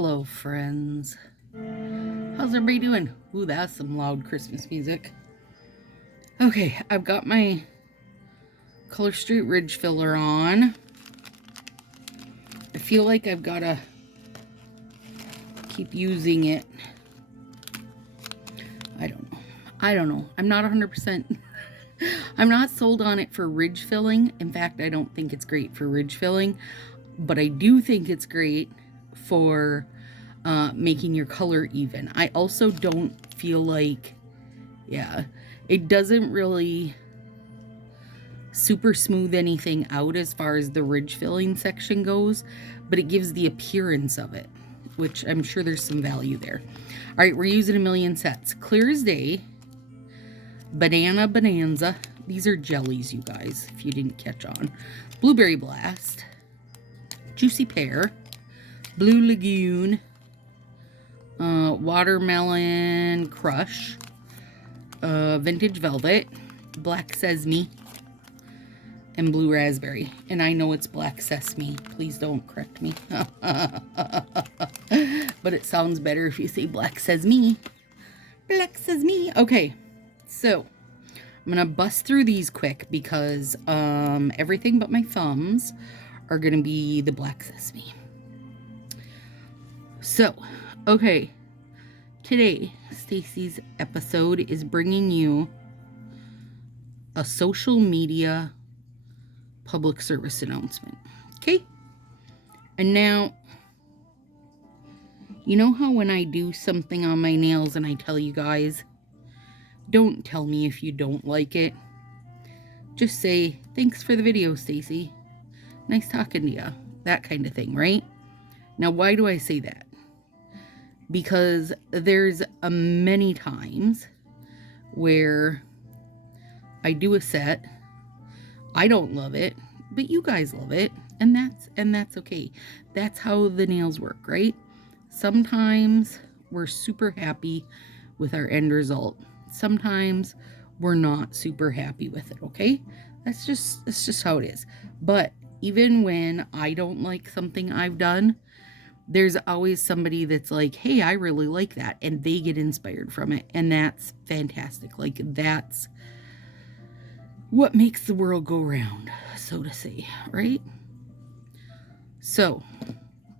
Hello, friends. How's everybody doing? Ooh, that's some loud Christmas music. Okay, I've got my Color Street Ridge filler on. I feel like I've got to keep using it. I don't know. I'm not 100%. I'm not sold on it for ridge filling. In fact, I don't think it's great for ridge filling, but I do think it's great for making your color even. I also don't feel like, it doesn't really super smooth anything out as far as the ridge filling section goes, but it gives the appearance of it, which I'm sure there's some value there. All right, we're using a million sets. Clear as day, Banana Bonanza. These are jellies, you guys, if you didn't catch on. Blueberry Blast, Juicy Pear, Blue Lagoon, Watermelon Crush, Vintage Velvet, Black Sesame, and Blue Raspberry. And I know it's Black Sesame. Please don't correct me. But it sounds better if you say Black Sesame. Black Sesame. Okay, so I'm going to bust through these quick because everything but my thumbs are going to be the Black Sesame. So, okay, today, Stacy's episode is bringing you a social media public service announcement, okay? And now, you know how when I do something on my nails and I tell you guys, don't tell me if you don't like it. Just say, thanks for the video, Stacy. Nice talking to you. That kind of thing, right? Now, why do I say that? Because there's many times where I do a set, I don't love it, but you guys love it, and that's okay. That's how the nails work, right? Sometimes we're super happy with our end result. Sometimes we're not super happy with it, okay? That's just how it is. But even when I don't like something I've done, there's always somebody that's like, hey, I really like that, and they get inspired from it, and that's fantastic. Like, that's what makes the world go round, so to say, right? So,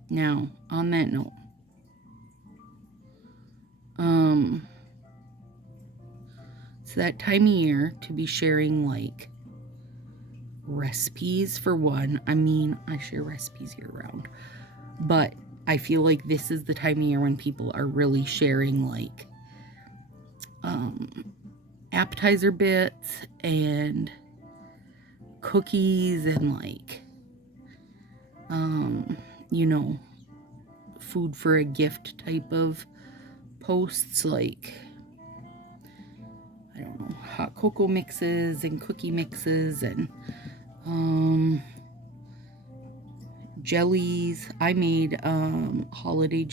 now, on that note, it's that time of year to be sharing, like, recipes for one. I mean, I share recipes year-round, but I feel like this is the time of year when people are really sharing, like, appetizer bits and cookies and, like, you know, food for a gift type of posts, like, I don't know, hot cocoa mixes and cookie mixes and jellies. I made holiday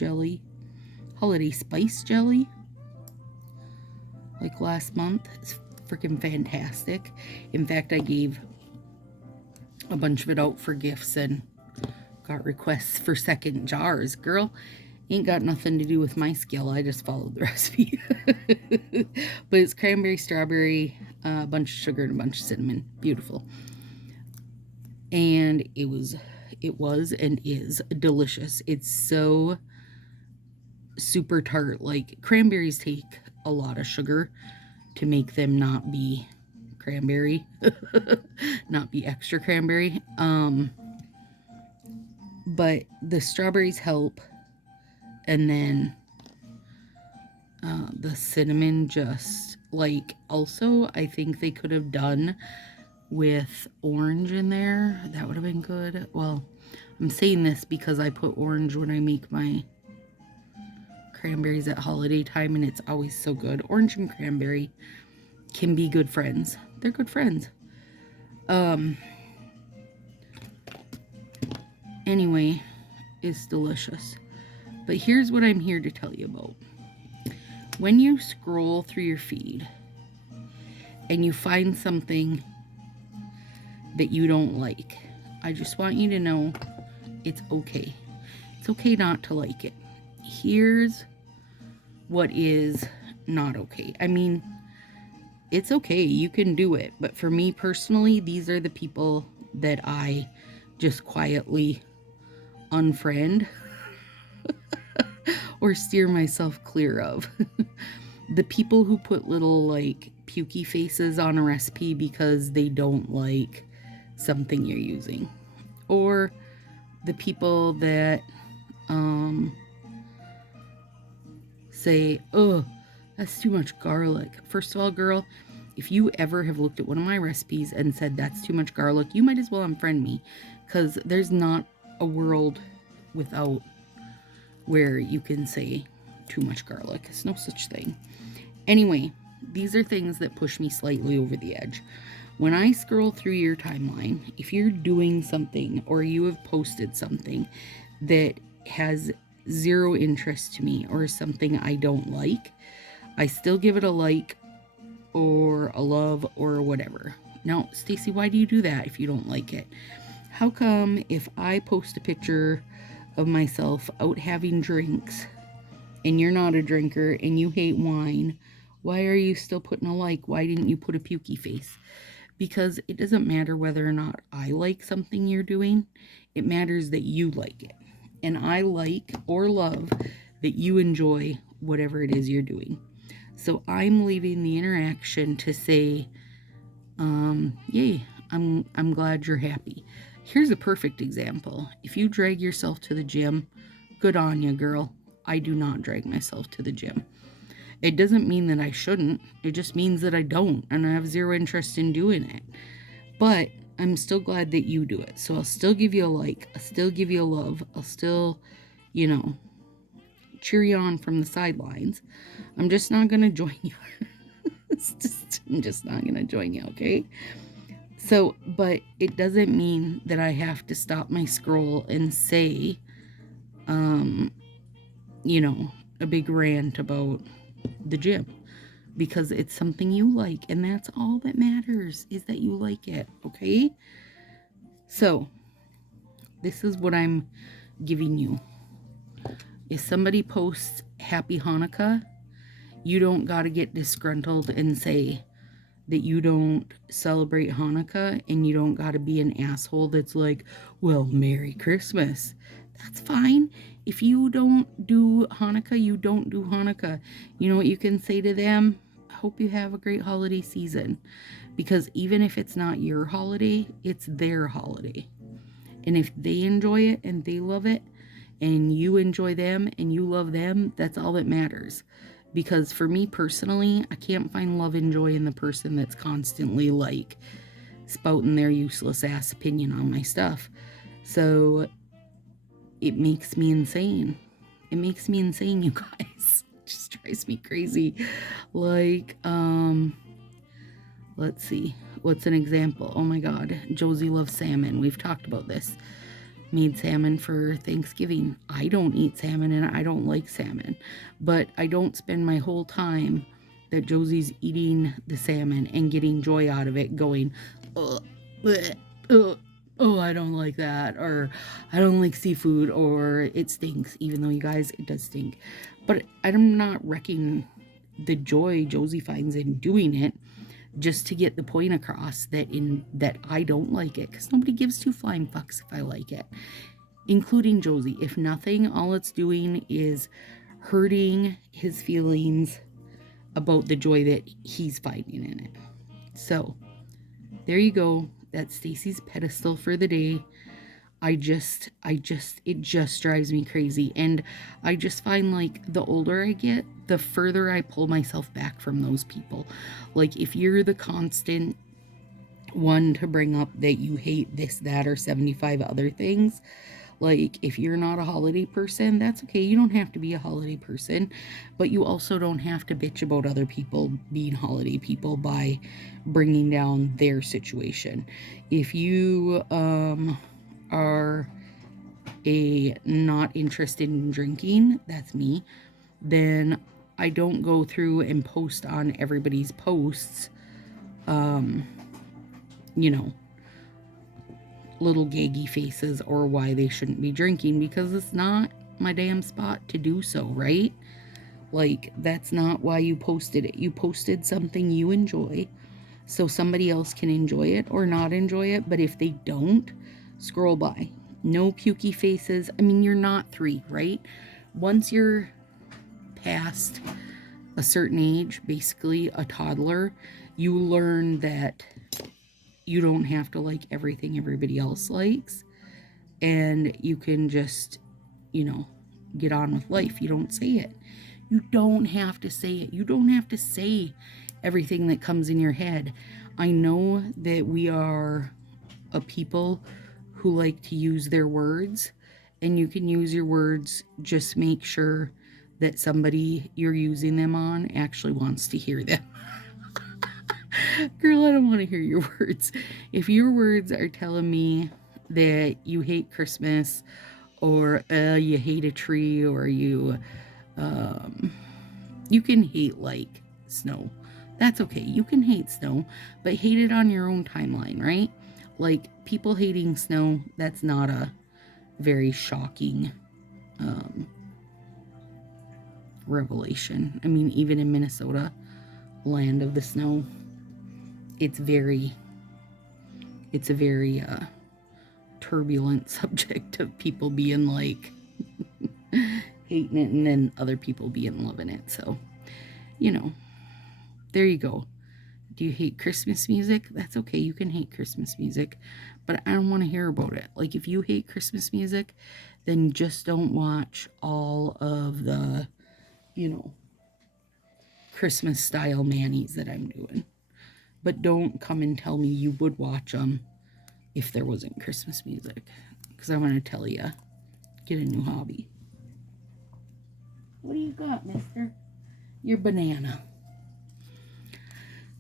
spice jelly, like last month. It's freaking fantastic. In fact, I gave a bunch of it out for gifts and got requests for second jars. Girl, ain't got nothing to do with my skill. I just followed the recipe. But it's cranberry, strawberry, a bunch of sugar, and a bunch of cinnamon. Beautiful. And it was and is delicious. It's so super tart. Like, cranberries take a lot of sugar to make them not be cranberry, not be extra cranberry. But the strawberries help, and then the cinnamon just, like, also I think they could have done with orange in there. That would have been good. Well, I'm saying this because I put orange when I make my cranberries at holiday time, and it's always so good. Orange and cranberry can be good friends. They're good friends. Anyway, it's delicious. But here's what I'm here to tell you about. When you scroll through your feed and you find something that you don't like, I just want you to know it's okay. It's okay not to like it. here's what is not okay. I mean, it's okay, you can do it, but for me personally, these are the people that I just quietly unfriend or steer myself clear of. The people who put little like pukey faces on a recipe because they don't like something you're using, or the people that say, oh, that's too much garlic. First of all, girl, if you ever have looked at one of my recipes and said that's too much garlic, you might as well unfriend me, because there's not a world without where you can say too much garlic. There's no such thing. Anyway, these are things that push me slightly over the edge. When I scroll through your timeline, if you're doing something or you have posted something that has zero interest to me or something I don't like, I still give it a like or a love or whatever. Now, Stacy, why do you do that if you don't like it? How come if I post a picture of myself out having drinks and you're not a drinker and you hate wine, why are you still putting a like? Why didn't you put a pukey face? Because it doesn't matter whether or not I like something you're doing. It matters that you like it. And I like or love that you enjoy whatever it is you're doing. So I'm leaving the interaction to say, yay, I'm glad you're happy. Here's a perfect example. If you drag yourself to the gym, good on you, girl. I do not drag myself to the gym. It doesn't mean that I shouldn't. It just means that I don't, and I have zero interest in doing it. But I'm still glad that you do it. So I'll still give you a like. I'll still give you a love. I'll still, cheer you on from the sidelines. I'm just not going to join you. I'm just not going to join you, okay? So, but it doesn't mean that I have to stop my scroll and say, a big rant about the gym, because it's something you like, and that's all that matters, is that you like it, okay? So this is what I'm giving you. If somebody posts Happy Hanukkah, you don't got to get disgruntled and say that you don't celebrate Hanukkah, and you don't got to be an asshole that's like, well, Merry Christmas. That's fine. If you don't do Hanukkah, you don't do Hanukkah. You know what you can say to them? I hope you have a great holiday season. Because even if it's not your holiday, it's their holiday. And if they enjoy it and they love it, and you enjoy them and you love them, that's all that matters. Because for me personally, I can't find love and joy in the person that's constantly like spouting their useless ass opinion on my stuff. So it makes me insane. It makes me insane, you guys. It just drives me crazy. Like, let's see. What's an example? Oh my God. Josie loves salmon. We've talked about this. Made salmon for Thanksgiving. I don't eat salmon and I don't like salmon. But I don't spend my whole time that Josie's eating the salmon and getting joy out of it going, oh, bleh, oh, I don't like that, or I don't like seafood, or it stinks, even though, you guys, it does stink. But I'm not wrecking the joy Josie finds in doing it just to get the point across that I don't like it, because nobody gives two flying fucks if I like it, including Josie. If nothing, all it's doing is hurting his feelings about the joy that he's finding in it. So there you go. That's Stacy's pedestal for the day. It just drives me crazy. And I just find, like, the older I get, the further I pull myself back from those people. Like, if you're the constant one to bring up that you hate this, that, or 75 other things, like, if you're not a holiday person, that's okay. You don't have to be a holiday person, but you also don't have to bitch about other people being holiday people by bringing down their situation. If you are not interested in drinking, that's me, then I don't go through and post on everybody's posts, little gaggy faces or why they shouldn't be drinking, because it's not my damn spot to do so, right? Like, that's not why you posted it. You posted something you enjoy so somebody else can enjoy it or not enjoy it. But if they don't, scroll by. No pukey faces. I mean, you're not 3, right? Once you're past a certain age, basically a toddler, you learn that you don't have to like everything everybody else likes. And you can just, get on with life. You don't say it. You don't have to say it. You don't have to say everything that comes in your head. I know that we are a people who like to use their words, and you can use your words. Just make sure that somebody you're using them on actually wants to hear them. Girl, I don't want to hear your words. If your words are telling me that you hate Christmas, or you hate a tree, or you can hate like snow. That's okay. You can hate snow, but hate it on your own timeline, right? Like, people hating snow, that's not a very shocking revelation. I mean, even in Minnesota, land of the snow, it's a very turbulent subject of people being like hating it, and then other people being loving it. So, there you go. Do you hate Christmas music? That's okay. You can hate Christmas music, but I don't want to hear about it. Like, if you hate Christmas music, then just don't watch all of the, Christmas style manis that I'm doing. But don't come and tell me you would watch them if there wasn't Christmas music, because I'm going to tell you, get a new hobby. What do you got, mister? Your banana.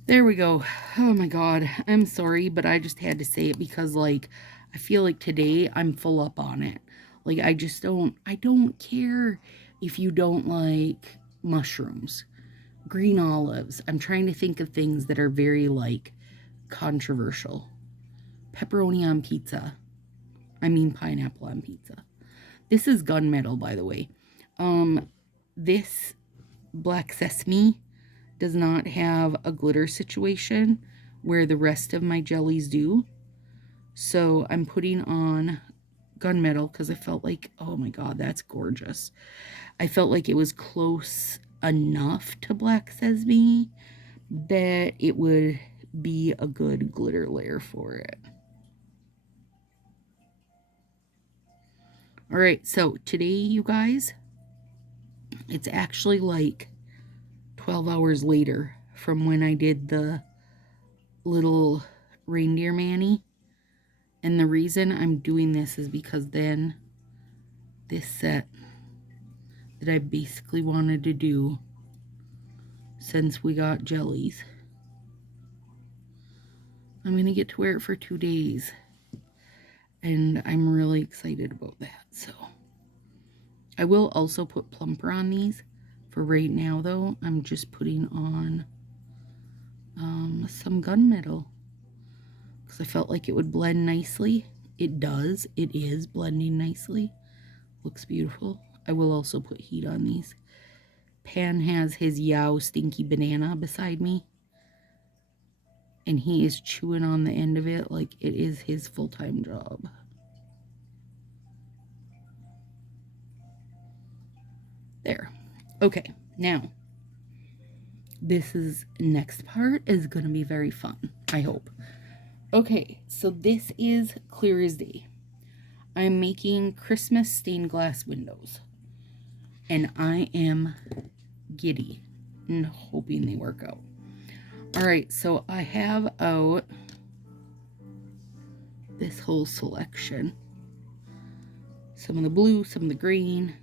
There we go. Oh my God. I'm sorry, but I just had to say it because, like, I feel like today I'm full up on it. Like, I don't care if you don't like mushrooms, green olives. I'm trying to think of things that are very, like, controversial. Pepperoni on pizza. I mean, pineapple on pizza. This is gunmetal, by the way. This black sesame does not have a glitter situation where the rest of my jellies do. So I'm putting on gunmetal because I felt like, oh my God, that's gorgeous. I felt like it was close enough to black sesame that it would be a good glitter layer for it. All right, so today, you guys, it's actually like 12 hours later from when I did the little reindeer mani. And the reason I'm doing this is because then this set that I basically wanted to do since we got jellies, I'm going to get to wear it for 2 days. And I'm really excited about that. So I will also put plumper on these. For right now, though, I'm just putting on some gunmetal because I felt like it would blend nicely. It does. It is blending nicely. Looks beautiful. I will also put heat on these. Pan has his Yow Stinky Banana beside me, and he is chewing on the end of it like it is his full-time job. There. Okay, now this next part is going to be very fun, I hope. Okay, so this is clear as day. I'm making Christmas stained glass windows, and I am giddy and hoping they work out. All right, so I have out this whole selection. Some of the blue, some of the green,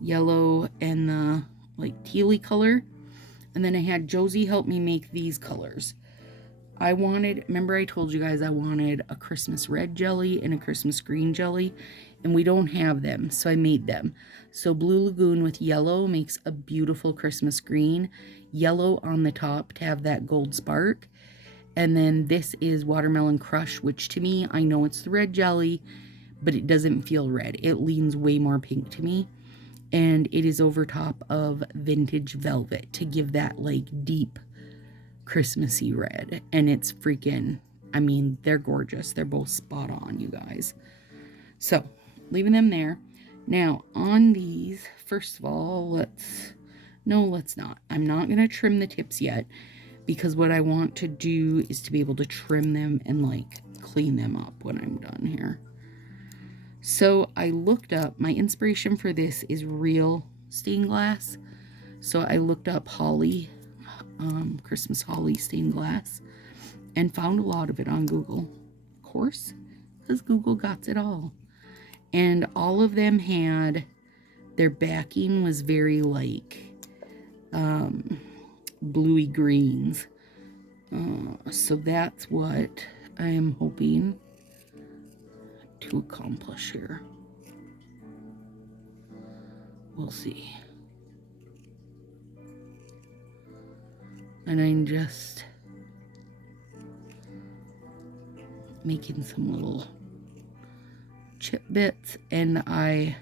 yellow, and the like tealy color. And then I had Josie help me make these colors. Remember I told you guys I wanted a Christmas red jelly and a Christmas green jelly, and we don't have them, so I made them. So Blue Lagoon with yellow makes a beautiful Christmas green, yellow on the top to have that gold spark. And then this is Watermelon Crush, which to me, I know it's the red jelly, but it doesn't feel red. It leans way more pink to me. And it is over top of vintage velvet to give that like deep Christmassy red. And it's freaking, I mean, they're gorgeous. They're both spot on, you guys. So leaving them there. Now on these, first of all, let's not. I'm not going to trim the tips yet, because what I want to do is to be able to trim them and like clean them up when I'm done here. So I looked up, my inspiration for this is real stained glass. So I looked up holly, Christmas holly stained glass, and found a lot of it on Google. Of course, because Google got it all. And all of them had, their backing was very like bluey greens. So that's what I am hoping to accomplish here. We'll see. And I'm just making some little chip bits, and I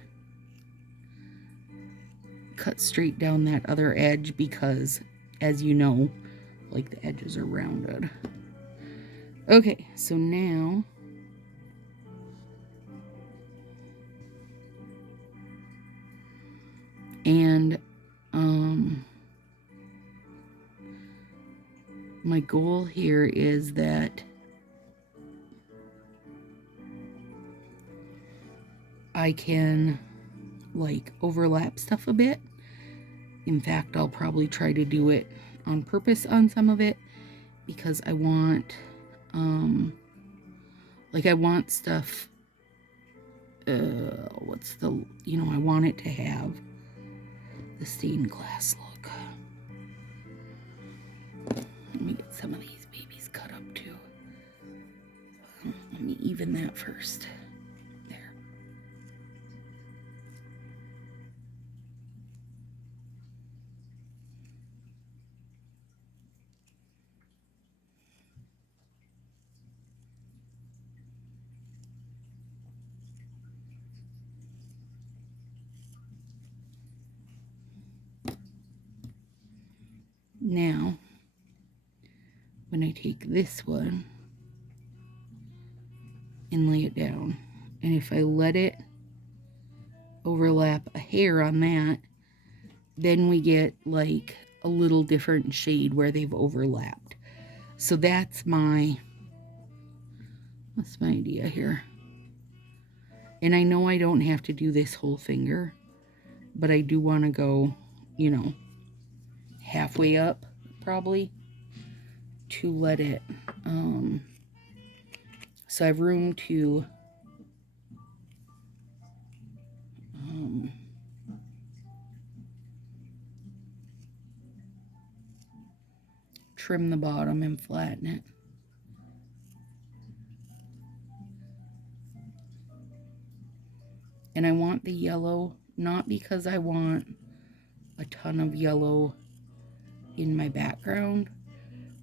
cut straight down that other edge because, as you know, like the edges are rounded. Okay, so now and my goal here is that I can like overlap stuff a bit. In fact, I'll probably try to do it on purpose on some of it, because I want like I want stuff what's the, you know, I want it to have the stained glass look. Let me get some of these babies cut up too. Let me even that first. There. Now, when I take this one and lay it down, and if I let it overlap a hair on that, then we get like a little different shade where they've overlapped. So that's my idea here. And I know I don't have to do this whole finger, but I do want to go, you know, halfway up probably to let it so I have room to trim the bottom and flatten it. And I want the yellow, not because I want a ton of yellow in my background,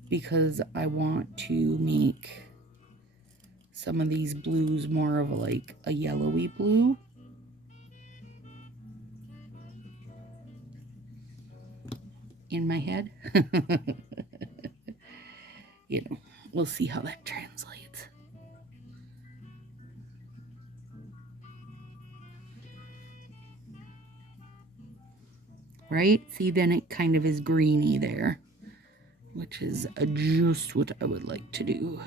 because I want to make some of these blues more of like a yellowy blue. In my head. You know, we'll see how that translates. Right? See, then it kind of is greeny there, which is just what I would like to do.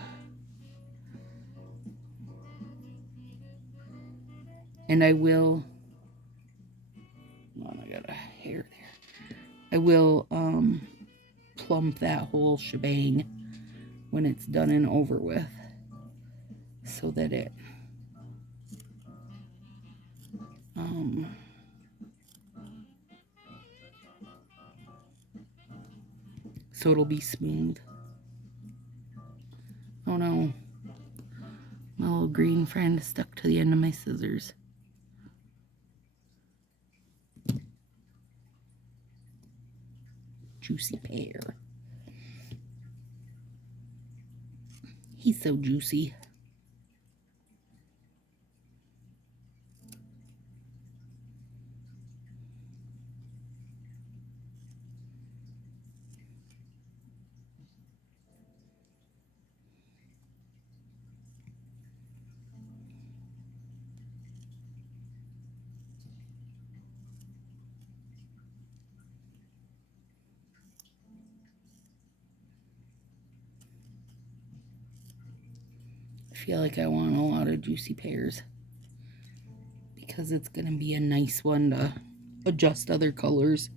And I will, oh, I got a hair there. I will plump that whole shebang when it's done and over with, so that it so it'll be smooth. Oh no, my little green friend stuck to the end of my scissors. Juicy pear. He's so juicy. I feel like I want a lot of juicy pears because it's going to be a nice one to adjust other colors.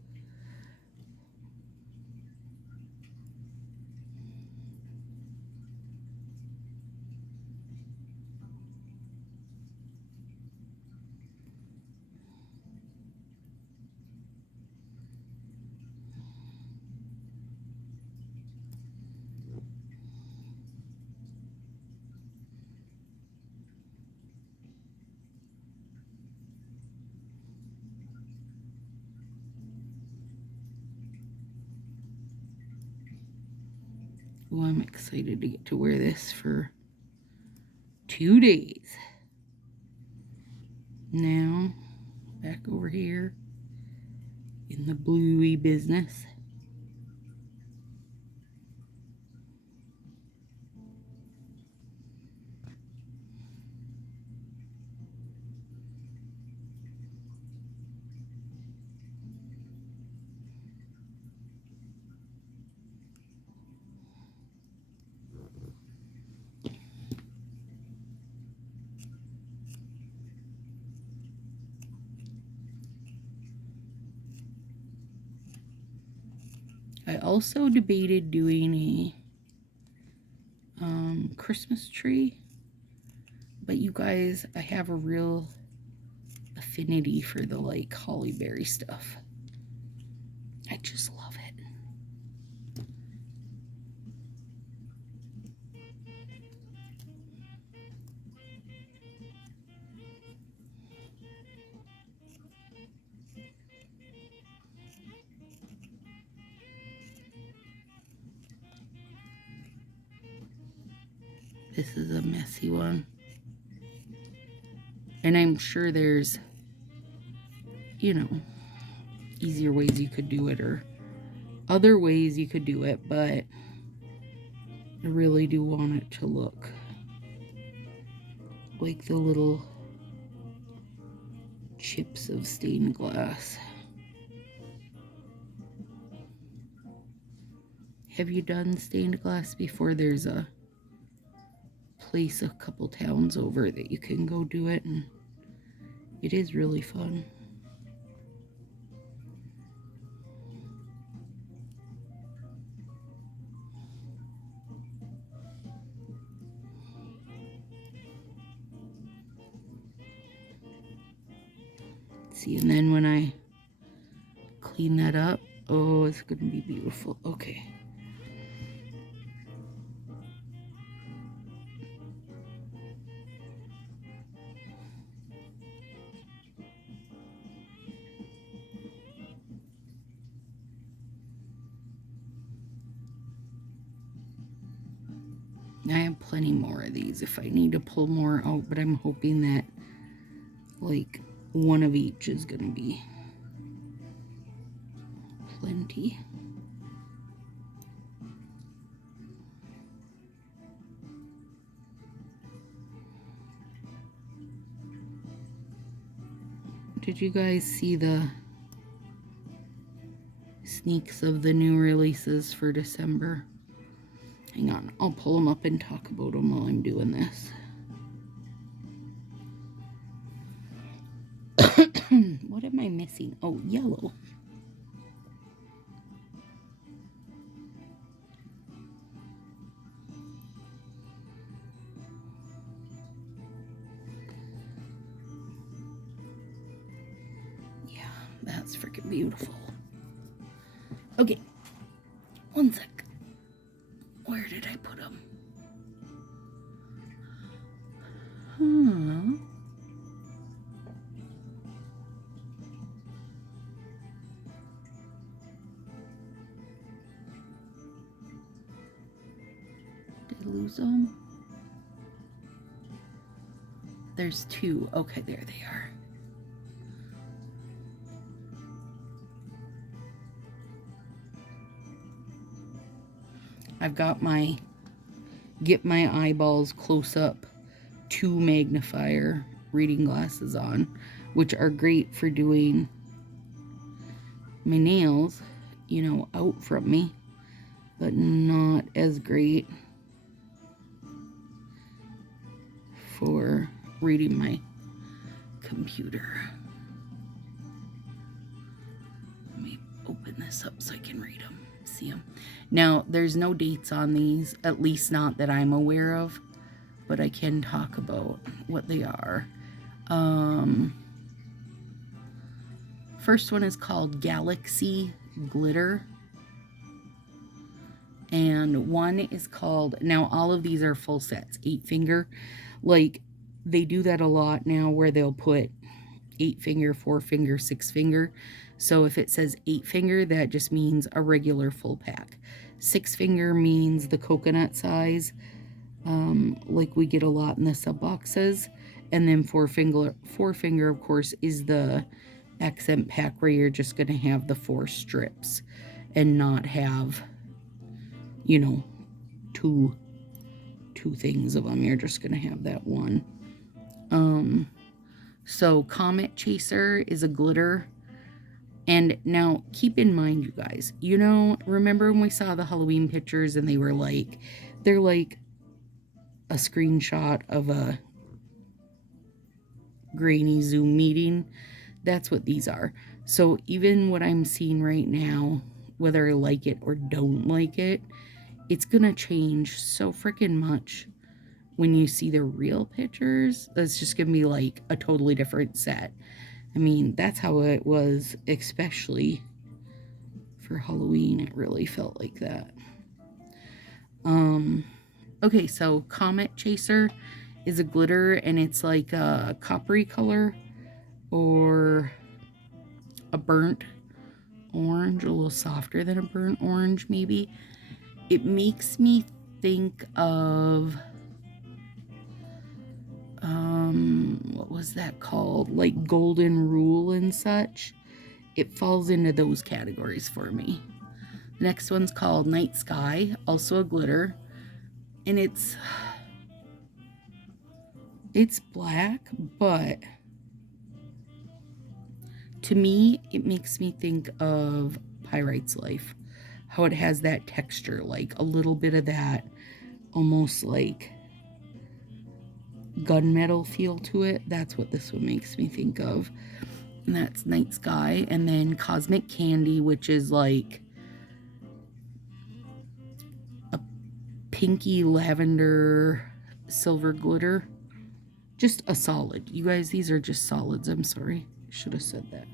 Oh, I'm excited to get to wear this for 2 days. Now, back over here in the bluey business. I also debated doing a Christmas tree, but you guys, I have a real affinity for the like holly berry stuff. I just love it. This is a messy one. And I'm sure there's, you know, easier ways you could do it or other ways you could do it, but I really do want it to look like the little chips of stained glass. Have you done stained glass before? There's a place a couple towns over that you can go do it, and it is really fun. See, and then when I clean that up, oh, it's gonna be beautiful. Okay. I have plenty more of these if I need to pull more out, but I'm hoping that like one of each is gonna be plenty. Did you guys see the sneaks of the new releases for December? Hang on, I'll pull them up and talk about them while I'm doing this. What am I missing? Oh, yellow. Yeah, that's freaking beautiful. Okay, one sec. Where did I put them? Did I lose them? There's two. Okay, there they are. I've got my get my eyeballs close up 2 magnifier reading glasses on, which are great for doing my nails, you know, out from me, but not as great for reading my computer. Let me open this up so I can read them, see them. Now, there's no dates on these, at least not that I'm aware of, but I can talk about what they are. First one is called Galaxy Glitter. And one is called, now all of these are full sets, 8-finger. Like, they do that a lot now where they'll put 8-finger, 4-finger, 6-finger. So if it says 8-finger, that just means a regular full pack. 6-finger means the coconut size, like we get a lot in the sub boxes. And then 4-finger, of course, is the accent pack where you're just going to have the 4 strips and not have, you know, two things of them. You're just going to have that one. So Comet Chaser is a glitter. And now keep in mind, you guys, you know, remember when we saw the Halloween pictures and they were like, they're like a screenshot of a grainy Zoom meeting? That's what these are. So even what I'm seeing right now, whether I like it or don't like it, it's gonna change so freaking much when you see the real pictures. It's just gonna be like a totally different set. I mean, that's how it was, especially for Halloween. It really felt like that. Okay, so Comet Chaser is a glitter, and it's like a coppery color or a burnt orange, a little softer than a burnt orange maybe. It makes me think of, what was that called? Like Golden Rule and such. It falls into those categories for me. The next one's called Night Sky, also a glitter. And it's black, but to me, it makes me think of Pyrite's Life. How it has that texture, like a little bit of that almost like gunmetal feel to it. That's what this one makes me think of. And that's Night Sky. And then Cosmic Candy, which is like a pinky lavender silver glitter. Just a solid. You guys, these are just solids. I'm sorry. I should have said that.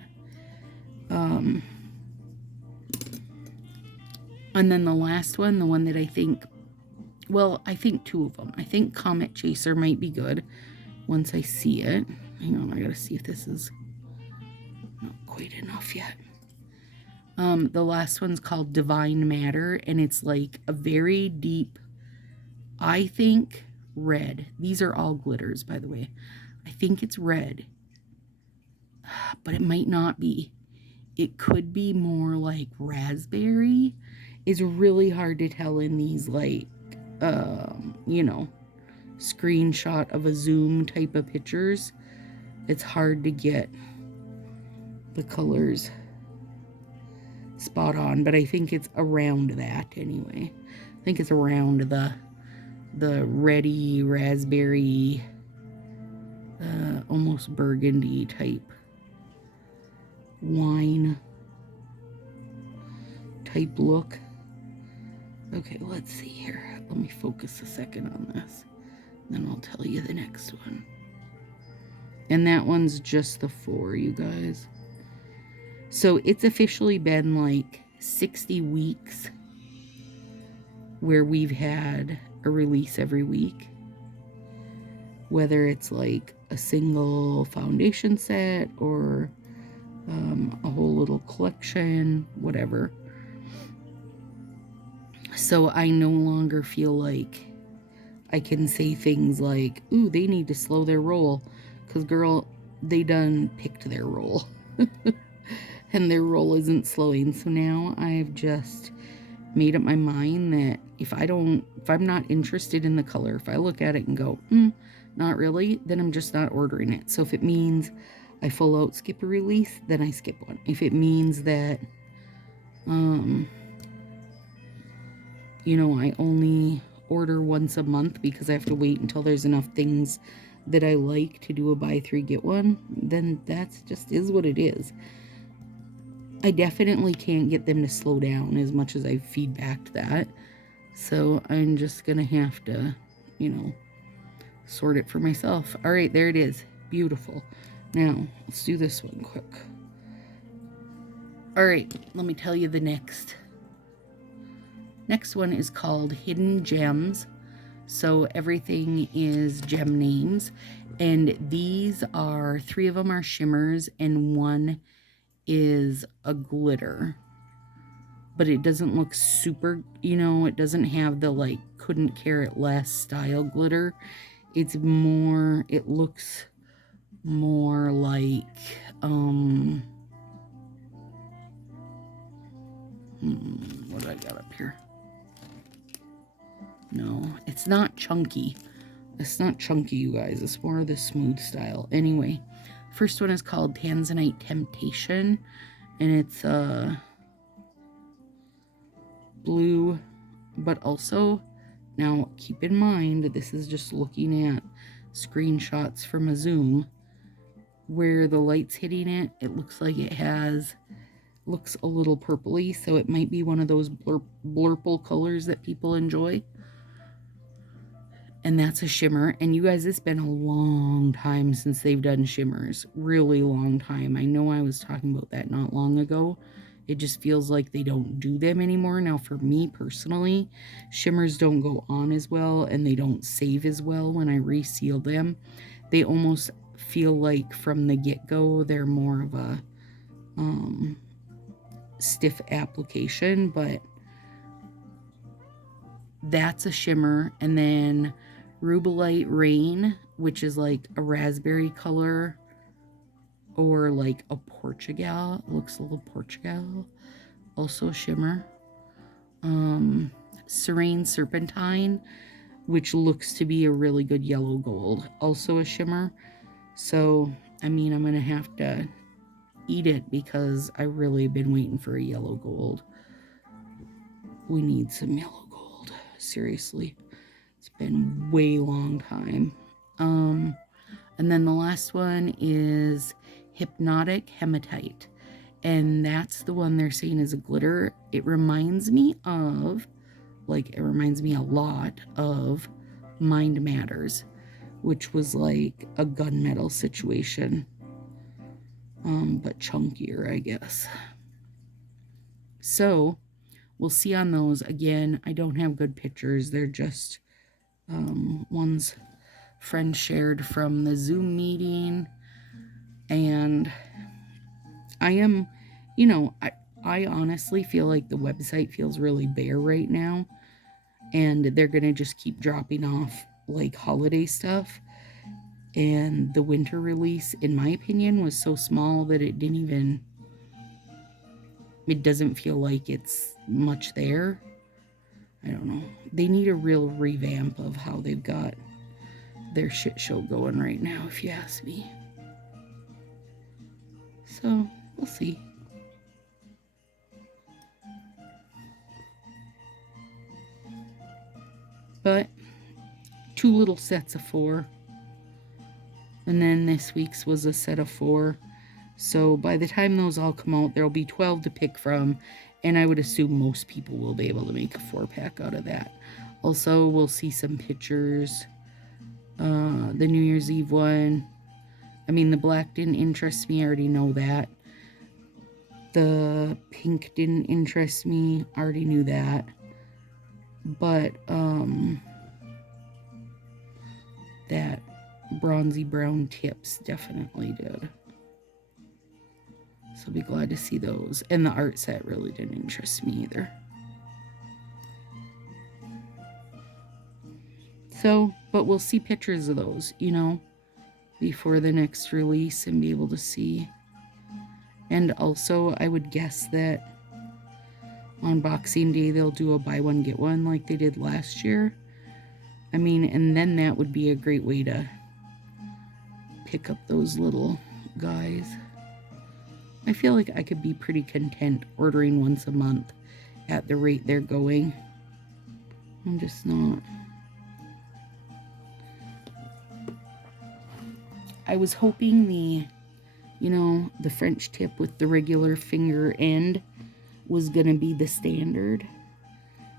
And then the last one, the one that I think, well, I think 2 of them. I think Comet Chaser might be good once I see it. Hang on, I gotta see if this is not quite enough yet. The last one's called Divine Matter, and it's like a very deep, I think, red. These are all glitters, by the way. I think it's red, but it might not be. It could be more like raspberry. It's really hard to tell in these, like, you know, screenshot of a Zoom type of pictures. It's hard to get the colors spot on, but I think it's around that anyway. I think it's around the reddy raspberry, almost burgundy type wine type look. Okay, let's see here. Let me focus a second on this. Then I'll tell you the next one. And that one's just the 4, you guys. So it's officially been like 60 weeks where we've had a release every week. Whether it's like a single foundation set or a whole little collection, whatever. So I no longer feel like I can say things like, ooh, they need to slow their roll. Because, girl, they done picked their roll. And their roll isn't slowing. So now I've just made up my mind that if I'm not interested in the color, if I look at it and go, not really, then I'm just not ordering it. So if it means I full out skip a release, then I skip one. If it means that, you know, I only order once a month because I have to wait until there's enough things that I like to do a buy three get one, then that's just is what it is. I definitely can't get them to slow down as much as I feedbacked that. So I'm just gonna have to, you know, sort it for myself. All right, there it is. Beautiful. Now, let's do this one quick. All right, let me tell you the next. Next one is called Hidden Gems. So everything is gem names. And these are, 3 of them are shimmers and 1 is a glitter. But it doesn't look super, you know, it doesn't have the like couldn't care it less style glitter. It's more, it looks more like, what do I got up here? No, it's not chunky. It's not chunky, you guys. It's more of the smooth style. Anyway, first one is called Tanzanite Temptation, and it's blue, but also, now keep in mind, this is just looking at screenshots from a Zoom. Where the light's hitting it, it looks like it has, looks a little purpley, so it might be one of those blurple colors that people enjoy. And that's a shimmer. And you guys, it's been a long time since they've done shimmers. Really long time. I know I was talking about that not long ago. It just feels like they don't do them anymore. Now, for me personally, shimmers don't go on as well and they don't save as well when I reseal them. They almost feel like from the get-go they're more of a stiff application, but that's a shimmer. And then Rubelite Rain, which is like a raspberry color or like a Portugal. It looks a little Portugal. Also a shimmer. Serene Serpentine, which looks to be a really good yellow gold. Also a shimmer. So, I mean, I'm going to have to eat it because I really have been waiting for a yellow gold. We need some yellow gold. Seriously. It's been way long time. And then the last one is Hypnotic Hematite. And that's the one they're saying is a glitter. It reminds me of, like, it reminds me a lot of Mind Matters, which was like a gunmetal situation. But chunkier, I guess. So, we'll see on those. Again, I don't have good pictures. They're just ones friends shared from the Zoom meeting. And I am, you know, I honestly feel like the website feels really bare right now. And they're going to just keep dropping off, like, holiday stuff. And the winter release, in my opinion, was so small that it didn't even, it doesn't feel like it's much there. I don't know. They need a real revamp of how they've got their shit show going right now, if you ask me. So, we'll see. But 2 little sets of 4. And then this week's was a set of 4. So by the time those all come out, there'll be 12 to pick from. And I would assume most people will be able to make a 4-pack out of that. Also, we'll see some pictures. The New Year's Eve one. I mean, the black didn't interest me. I already know that. The pink didn't interest me. I already knew that. But, that bronzy brown tips definitely did. So I'll be glad to see those. And the art set really didn't interest me either. So, but we'll see pictures of those, you know, before the next release and be able to see. And also, I would guess that on Boxing Day, they'll do a buy one, get one like they did last year. I mean, and then that would be a great way to pick up those little guys. I feel like I could be pretty content ordering once a month at the rate they're going. I'm just not. I was hoping the French tip with the regular finger end was going to be the standard,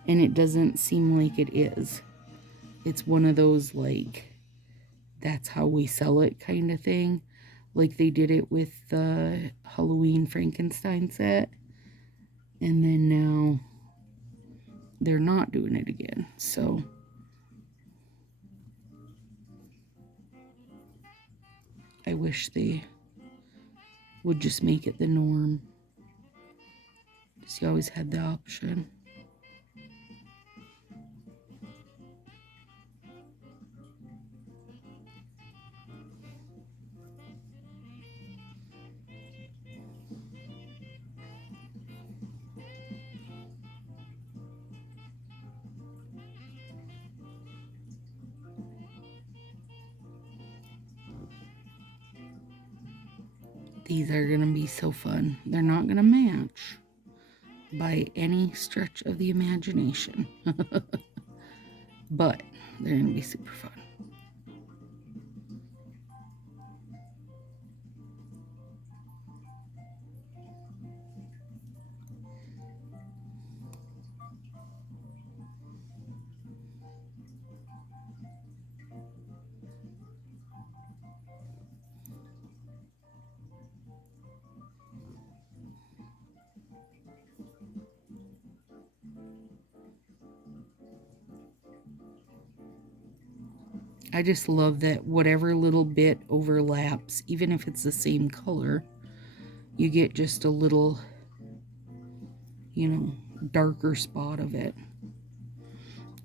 and it doesn't seem like it is. It's one of those, like, that's how we sell it kind of thing. Like they did it with the Halloween Frankenstein set, and then now they're not doing it again. So I wish they would just make it the norm. Because you always had the option. These are going to be so fun. They're not going to match by any stretch of the imagination. But they're going to be super fun. I just love that whatever little bit overlaps, even if it's the same color, you get just a little, darker spot of it.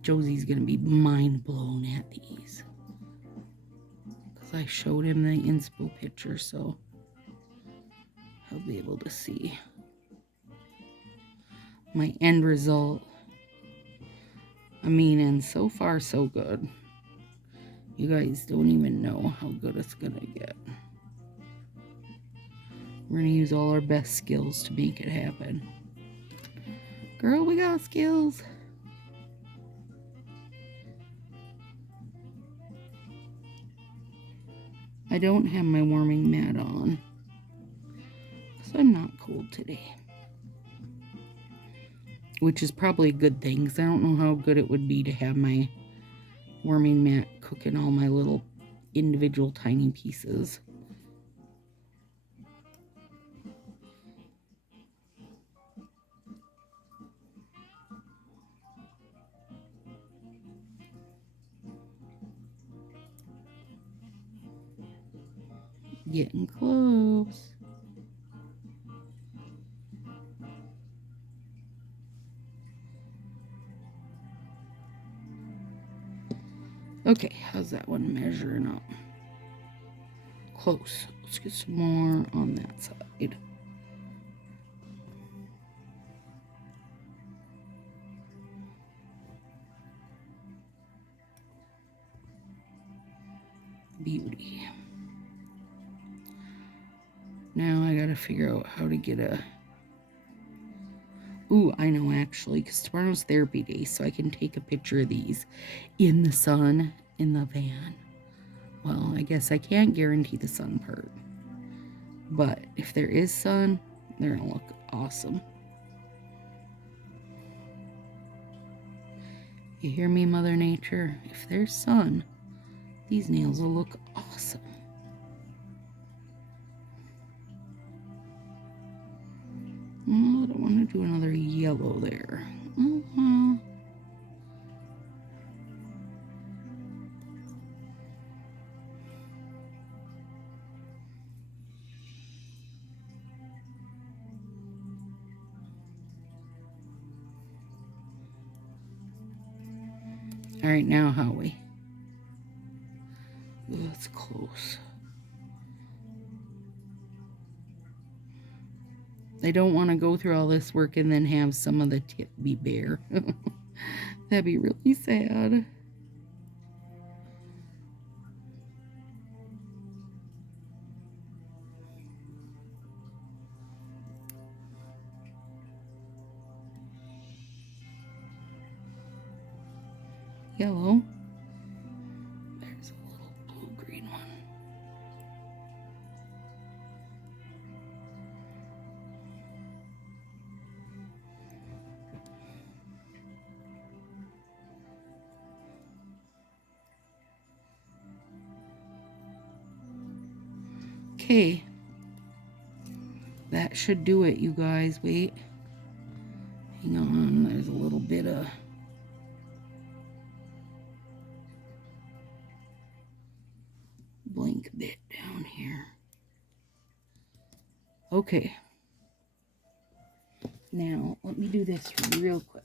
Josie's going to be mind blown at these. Because I showed him the inspo picture, so he'll be able to see my end result. I mean, and so far so good. You guys don't even know how good it's gonna get. We're gonna use all our best skills to make it happen. Girl, we got skills. I don't have my warming mat on, so I'm not cold today. Which is probably a good thing, because I don't know how good it would be to have my warming mat cooking all my little individual tiny pieces. Getting close. Okay, how's that one measuring up? Close. Let's get some more on that side. Beauty. Now I gotta figure out how to get a... Ooh, I know actually, because tomorrow's therapy day, so I can take a picture of these in the sun in the van. Well, I guess I can't guarantee the sun part. But if there is sun, they're gonna look awesome. You hear me, Mother Nature? If there's sun, these nails will look awesome. Oh, I don't want to do another yellow there. All right, now Howie. That's close. I don't want to go through all this work and then have some of the tip be bare. That'd be really sad. Yellow. There's a little blue-green one. Okay. That should do it, you guys. Wait. Hang on. There's a little bit of... blank bit down here. Okay. Now, let me do this real quick.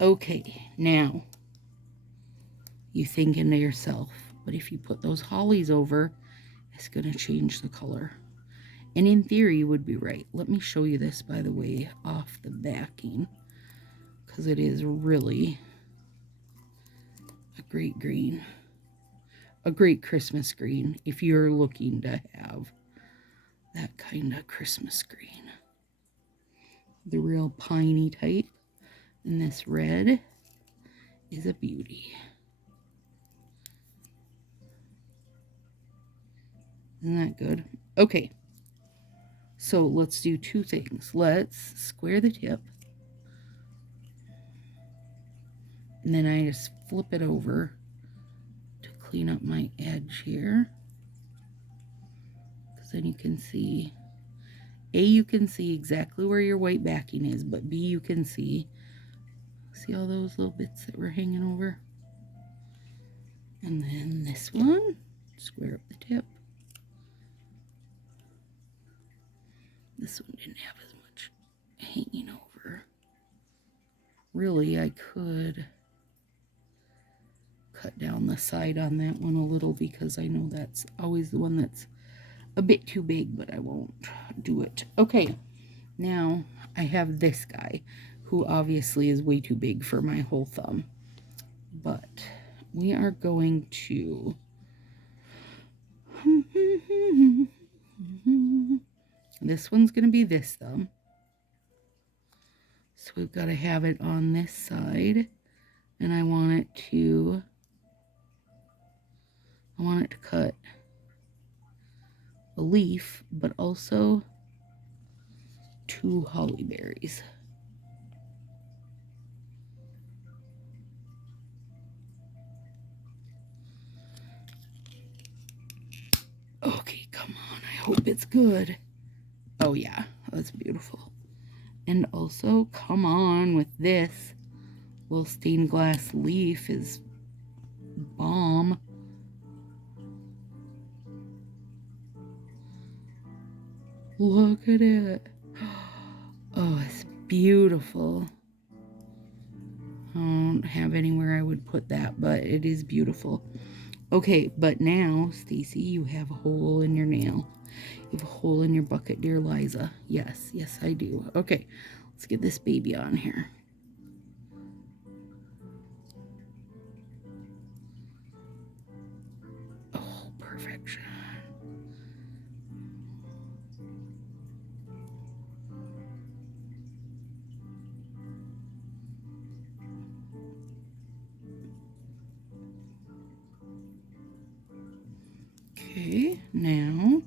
Okay, now, you thinking to yourself, but if you put those hollies over, it's going to change the color. And in theory, you would be right. Let me show you this, by the way, off the backing, because it is really a great green. A great Christmas green, if you're looking to have that kind of Christmas green. The real piney type. And this red is a beauty. Isn't that good? Okay. So let's do two things. Let's square the tip. And then I just flip it over to clean up my edge here. Because then you can see, A, you can see exactly where your white backing is, but B, you can see all those little bits that were hanging over? And then this one, square up the tip. This one didn't have as much hanging over. Really, I could cut down the side on that one a little because I know that's always the one that's a bit too big, but I won't do it. Okay, now I have this guy who obviously is way too big for my whole thumb, but we are going to this one's going to be this thumb, so we've got to have it on this side, and I want it to cut a leaf, but also 2 holly berries. Okay, come on. I hope it's good. Oh, yeah. That's beautiful. And also, come on with this. Little stained glass leaf is bomb. Look at it. Oh, it's beautiful. I don't have anywhere I would put that, but it is beautiful. Okay, but now, Stacy, you have a hole in your nail. You have a hole in your bucket, dear Liza. Yes, yes, I do. Okay, let's get this baby on here. Oh, perfection. Okay, now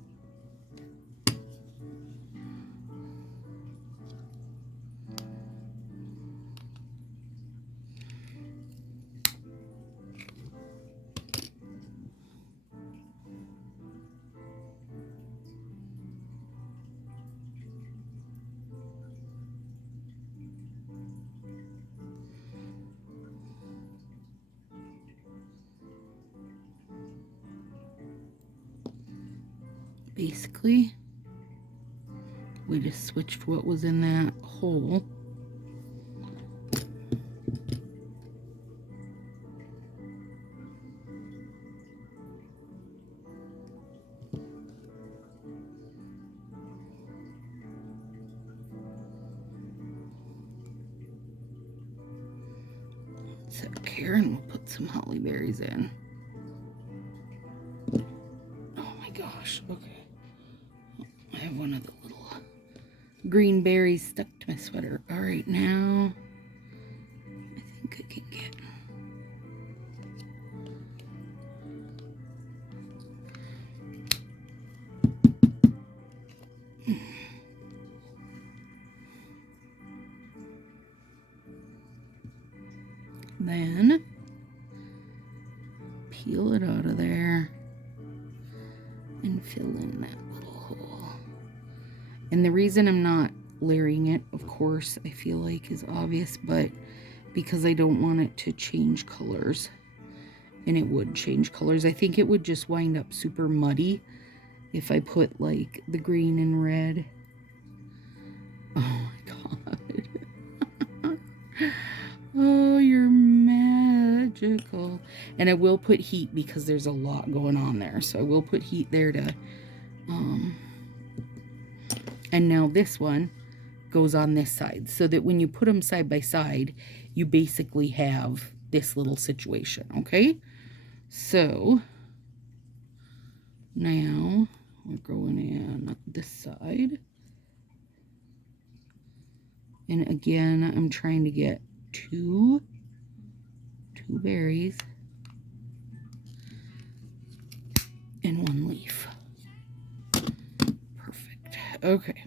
basically we just switched what was in that hole. Set here and we'll put some holly berries in. Oh my gosh, okay. I have one of the little green berries stuck to my sweater. All right, now I think I can get Then peel it out of there and fill in that little hole. And the reason I'm not layering it, of course, I feel like is obvious, but because I don't want it to change colors. And it would change colors. I think it would just wind up super muddy if I put like the green and red. Oh my god. Oh, you're magical. And I will put heat because there's a lot going on there. So I will put heat there to, and now this one goes on this side so that when you put them side by side, you basically have this little situation, okay? So now we're going in this side. And again, I'm trying to get two berries and one leaf. Perfect. Okay.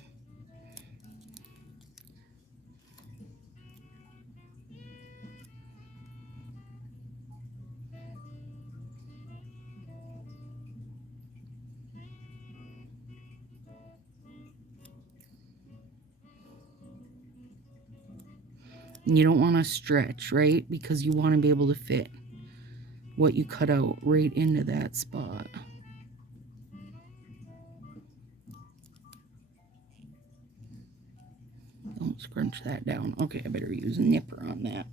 And you don't want to stretch, right? Because you want to be able to fit what you cut out right into that spot. Don't scrunch that down. Okay, I better use a nipper on that.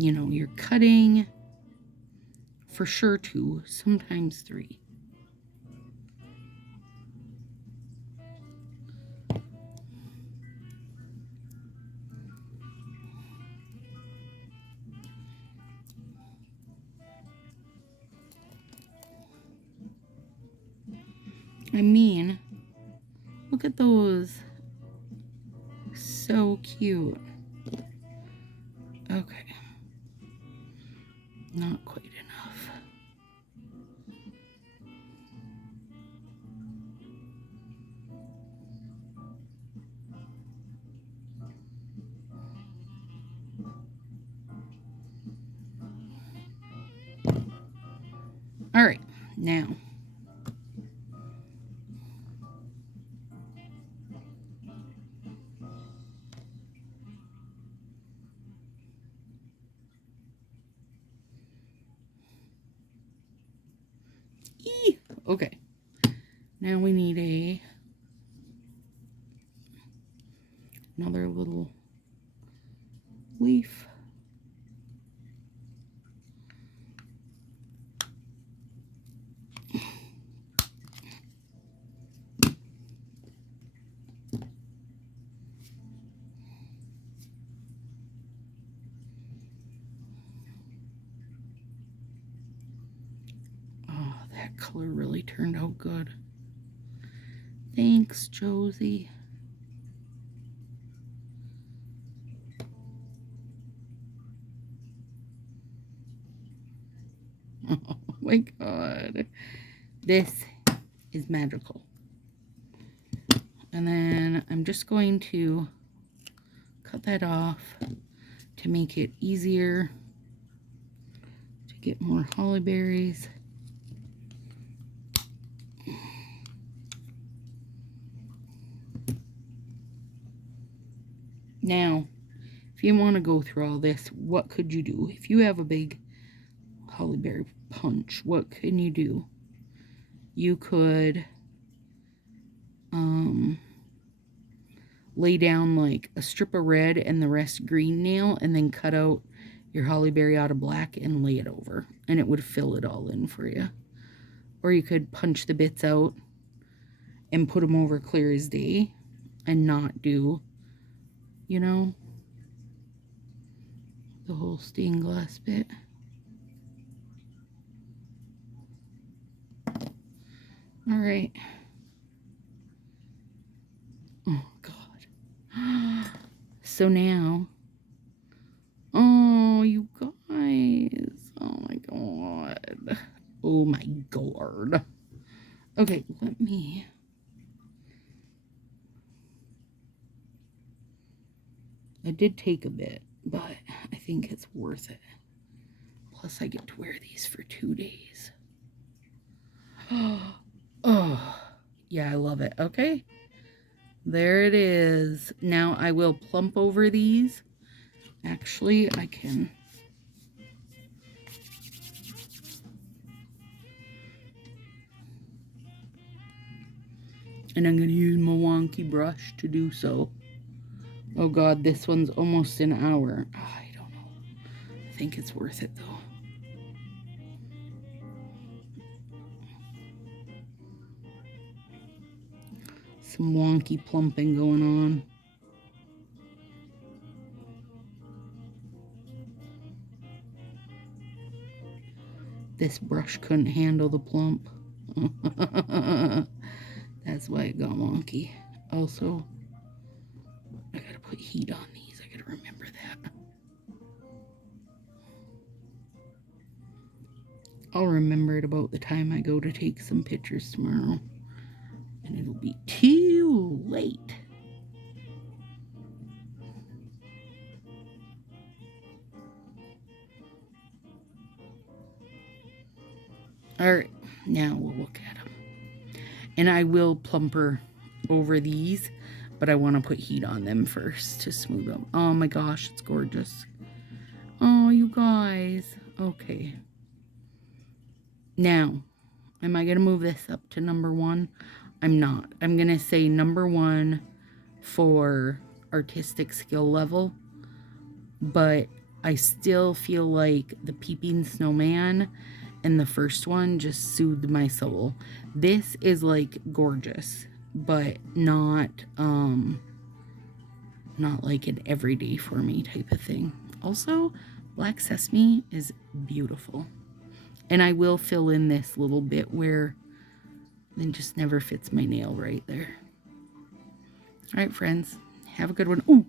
You know, you're cutting for sure 2, sometimes 3. I mean, look at those. So cute. Okay. Not quite enough. All right, now. Okay. Now we need another little leaf. Oh, that color really turned out good. Thanks, Josie. Oh my god. This is magical. And then I'm just going to cut that off to make it easier to get more holly berries. Now, if you want to go through all this, what could you do? If you have a big holly berry punch, what can you do? You could lay down like a strip of red and the rest green nail, and then cut out your holly berry out of black and lay it over, and it would fill it all in for you. Or you could punch the bits out and put them over clear as day and not do, you know, the whole stained glass bit. All right. Oh, God. So now, oh, you guys. Oh, my God. Oh, my God. Okay, let me... I did take a bit, but I think it's worth it. Plus, I get to wear these for 2 days. Oh, yeah, I love it. Okay. There it is. Now I will plump over these. Actually, I can. And I'm going to use my wonky brush to do so. Oh God, this one's almost an hour. Oh, I don't know. I think it's worth it though. Some wonky plumping going on. This brush couldn't handle the plump. That's why it got wonky. Also, I gotta put heat on these. I gotta remember that. I'll remember it about the time I go to take some pictures tomorrow. And it'll be too late. Alright, now we'll look at them. And I will plumper over these, but I want to put heat on them first to smooth them. Oh my gosh, it's gorgeous. Oh, you guys. Okay. Now, am I going to move this up to number 1? I'm not. I'm going to say number 1 for artistic skill level, but I still feel like the Peeping Snowman and the first one just soothed my soul. This is like gorgeous, but not like an everyday for me type of thing. Also, Black Sesame is beautiful. And I will fill in this little bit where it just never fits my nail right there. All right, friends, have a good one. Oh,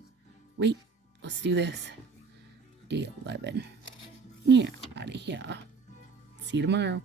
wait, let's do this. Day 11. Yeah, out of here. See you tomorrow.